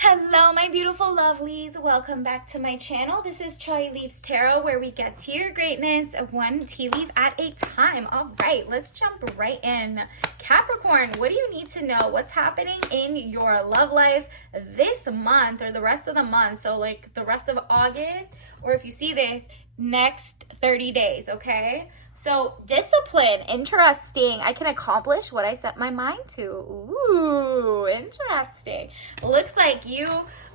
Hello, my beautiful lovelies. Welcome back to my channel. This is Choi Leaves Tarot, where we get to your greatness one tea leaf at a time. All right, let's jump right in. Capricorn, what do you need to know? What's happening in your love life this month or the rest of the month? So like the rest of August, or if you see this, next 30 days, okay? So discipline, interesting. I can accomplish what I set my mind to. Ooh, interesting. Looks like you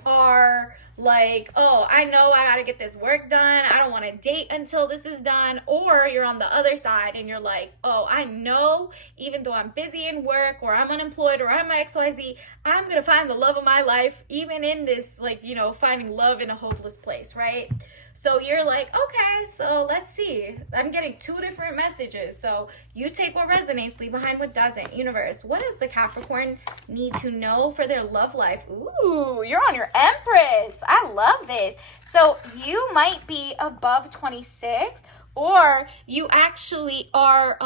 are like, oh, I know I gotta get this work done. I don't want to date until this is done. Or you're on the other side and you're like, oh, I know even though I'm busy in work or I'm unemployed or I'm XYZ, I'm gonna find the love of my life even in this, like, finding love in a hopeless place, right? So you're like, okay, so let's see. I'm getting two different messages. So you take what resonates, leave behind what doesn't. Universe, what does the Capricorn need to know for their love life? Ooh, you're on your Empress. I love this. So you might be above 26, or you actually are,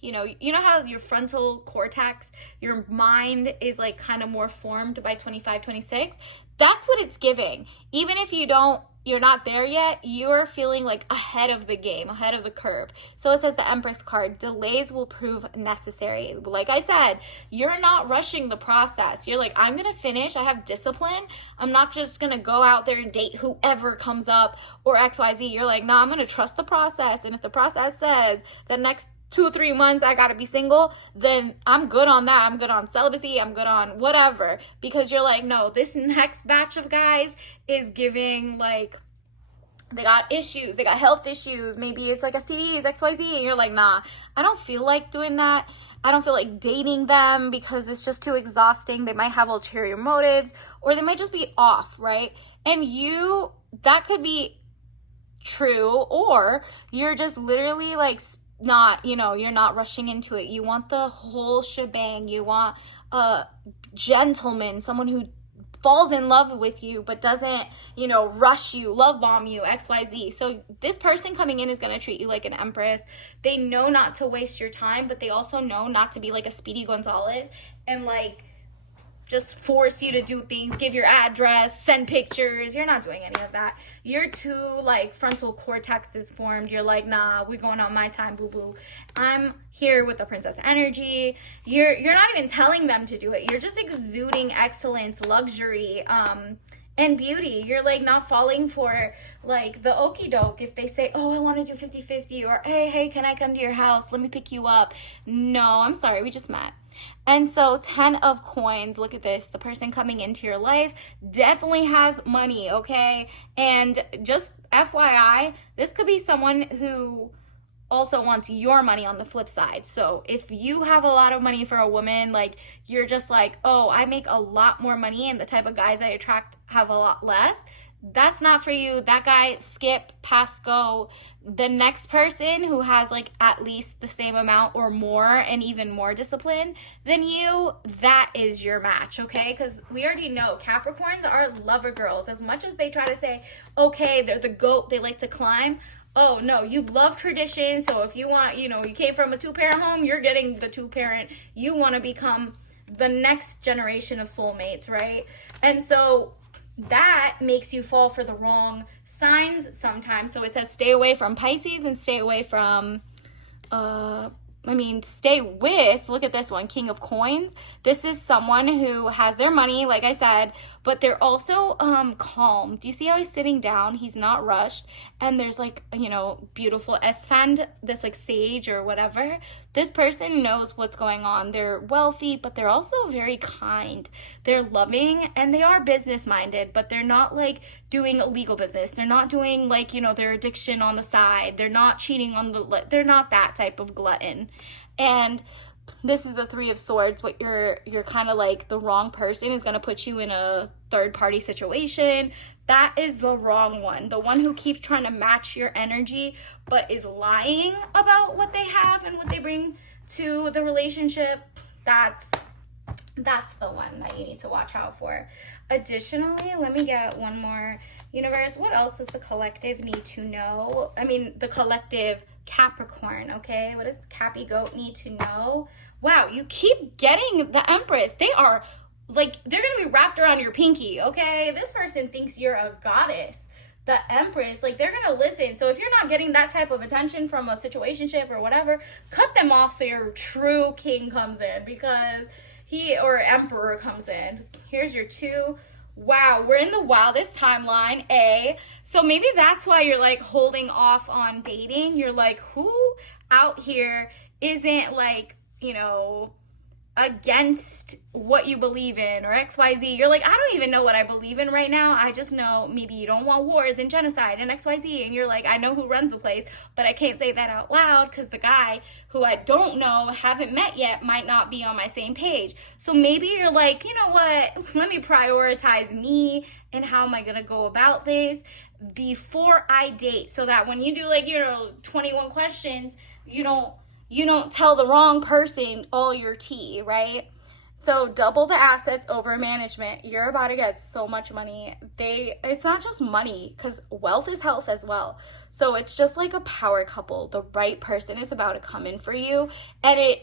you know how your frontal cortex, your mind is like kind of more formed by 25, 26? That's what it's giving. Even if you're not there yet, you're feeling like ahead of the game, ahead of the curve. So it says the Empress card, delays will prove necessary. Like I said, you're not rushing the process. You're like, I'm going to finish. I have discipline. I'm not just going to go out there and date whoever comes up or XYZ. You're like, nah, I'm going to trust the process. And if the process says the next 2 or 3 months I gotta be single, then I'm good on that. I'm good on celibacy. I'm good on whatever, because you're like, no, this next batch of guys is giving like they got issues, they got health issues, maybe it's like STDs, XYZ, and you're like, nah, I don't feel like doing that. I don't feel like dating them because it's just too exhausting. They might have ulterior motives, or they might just be off, right? And that could be true, or you're just literally like you're not rushing into it. You want the whole shebang. You want a gentleman, someone who falls in love with you but doesn't, rush you, love bomb you, XYZ. So this person coming in is going to treat you like an Empress. They know not to waste your time, but they also know not to be like a Speedy Gonzalez and like just force you to do things, give your address, send pictures. You're not doing any of that. You're too like frontal cortex is formed. You're like, nah, we're going on my time, boo boo. I'm here with the princess energy. You're not even telling them to do it. You're just exuding excellence, luxury, and beauty. You're like not falling for like the okie doke if they say, oh, I want to do 50-50, or hey, can I come to your house? Let me pick you up. No, I'm sorry, we just met. And so 10 of coins, look at this. The person coming into your life definitely has money, okay? And just FYI, this could be someone who also wants your money on the flip side. So if you have a lot of money for a woman, like you're just like, oh, I make a lot more money and the type of guys I attract have a lot less, that's not for you. That guy, skip, pass, go. The next person who has like at least the same amount or more and even more discipline than you, that is your match, okay? Because we already know Capricorns are lover girls. As much as they try to say, okay, they're the goat, they like to climb. Oh, no, you love tradition. So if you want, you came from a 2-parent home, you're getting the 2-parent. You want to become the next generation of soulmates, right? And so that makes you fall for the wrong signs sometimes. So it says stay away from Pisces and stay away from, stay with, look at this one, King of Coins. This is someone who has their money, like I said, but they're also calm. Do you see how he's sitting down? He's not rushed. And there's like, beautiful Esfand, this like sage or whatever. This person knows what's going on. They're wealthy, but they're also very kind. They're loving, and they are business minded, but they're not like doing illegal business. They're not doing like, their addiction on the side. They're not cheating they're not that type of glutton. And this is the 3 of Swords. What you're kind of like, the wrong person is going to put you in a third party situation. That is the wrong one. The one who keeps trying to match your energy but is lying about what they have and what they bring to the relationship. That's the one that you need to watch out for. Additionally, let me get one more. Universe, what else does the collective need to know? The collective Capricorn, okay? What does Cappy Goat need to know? Wow, you keep getting the Empress. They are like, they're gonna be wrapped around your pinky, okay? This person thinks you're a goddess, the Empress. Like, they're gonna listen. So if you're not getting that type of attention from a situationship or whatever, cut them off so your true king comes in, because or emperor comes in. Here's your 2. Wow, we're in the wildest timeline, so maybe that's why you're like holding off on dating. You're like, who out here isn't like, against what you believe in, or XYZ. You're like, I don't even know what I believe in right now. I just know maybe you don't want wars and genocide and XYZ. And you're like, I know who runs the place, but I can't say that out loud because the guy who I don't know, haven't met yet, might not be on my same page. So maybe you're like, you know what? Let me prioritize me and how am I going to go about this before I date, so that when you do 21 questions, you don't tell the wrong person all your tea, right? So double the assets over management. You're about to get so much money. It's not just money, because wealth is health as well. So it's just like a power couple. The right person is about to come in for you, and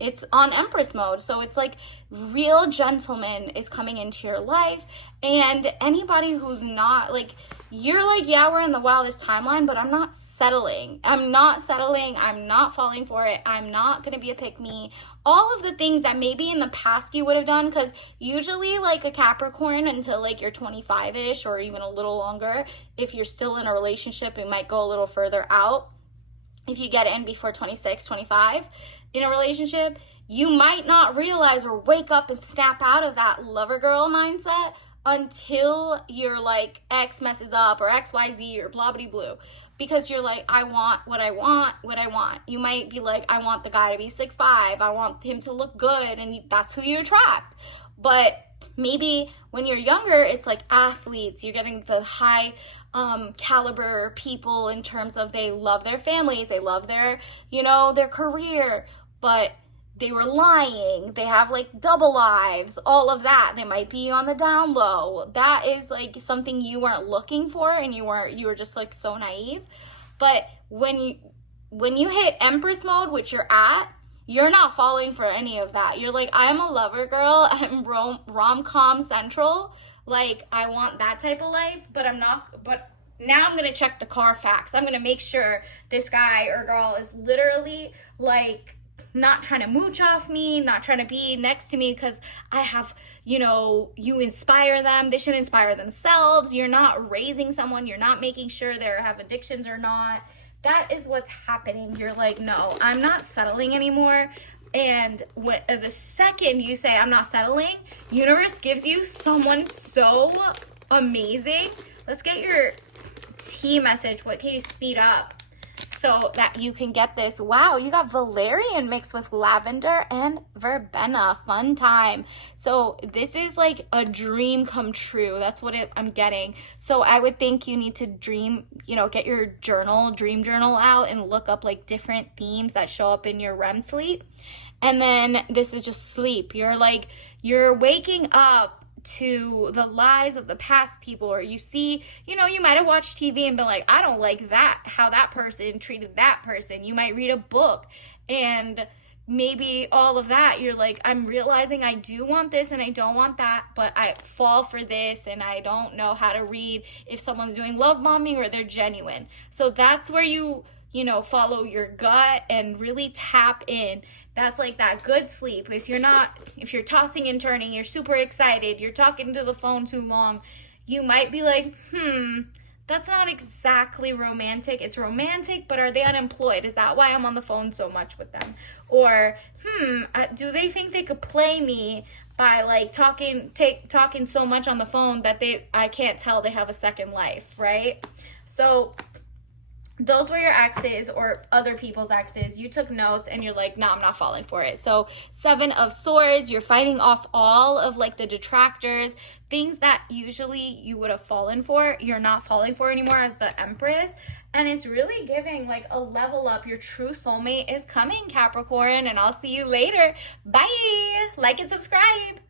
it's on Empress mode. So it's like real gentleman is coming into your life, and anybody who's not like, you're like, yeah, we're in the wildest timeline, but I'm not settling. I'm not falling for it. I'm not going to be a pick me. All of the things that maybe in the past you would have done, because usually like a Capricorn until like you're 25-ish or even a little longer, if you're still in a relationship, it might go a little further out. If you get in before 26, 25 in a relationship, you might not realize or wake up and snap out of that lover girl mindset until your like ex messes up or XYZ or blah blah blue, because you're like, I want what I want. You might be like, I want the guy to be 6'5", I want him to look good, and that's who you attract. But maybe when you're younger, it's like athletes, you're getting the high caliber people in terms of they love their families, they love their their career, but they were lying, they have like double lives, all of that. They might be on the down low. That is like something you weren't looking for, and you were just like so naive. But when you hit Empress mode, which you're at, you're not falling for any of that. You're like, I'm a lover girl, I'm rom-com central, like I want that type of life, but now I'm gonna check the Carfax. I'm gonna make sure this guy or girl is literally like not trying to mooch off me, not trying to be next to me because I have, you inspire them. They should inspire themselves. You're not raising someone. You're not making sure they have addictions or not. That is what's happening. You're like, no, I'm not settling anymore. And the second you say I'm not settling, universe gives you someone so amazing. Let's get your T message. What can you speed up so that you can get this? Wow, you got valerian mixed with lavender and verbena. Fun time. So this is like a dream come true. That's what I'm getting. So I would think you need to dream, get your dream journal out and look up like different themes that show up in your REM sleep. And then this is just sleep. You're waking up to the lies of the past people, or you see, you might have watched TV and been like, I don't like that, how that person treated that person. You might read a book and maybe all of that, you're like, I'm realizing I do want this and I don't want that, but I fall for this and I don't know how to read if someone's doing love bombing or they're genuine. So that's where you follow your gut and really tap in. That's like that good sleep. If you're tossing and turning, you're super excited, you're talking to the phone too long, you might be like, that's not exactly romantic. It's romantic, but are they unemployed? Is that why I'm on the phone so much with them? Or, do they think they could play me by like talking so much on the phone that I can't tell they have a second life, right? So those were your exes or other people's exes. You took notes and you're like, no, I'm not falling for it. So 7 of Swords, you're fighting off all of like the detractors, things that usually you would have fallen for, you're not falling for anymore as the Empress. And it's really giving like a level up. Your true soulmate is coming, Capricorn, and I'll see you later. Bye. Like and subscribe.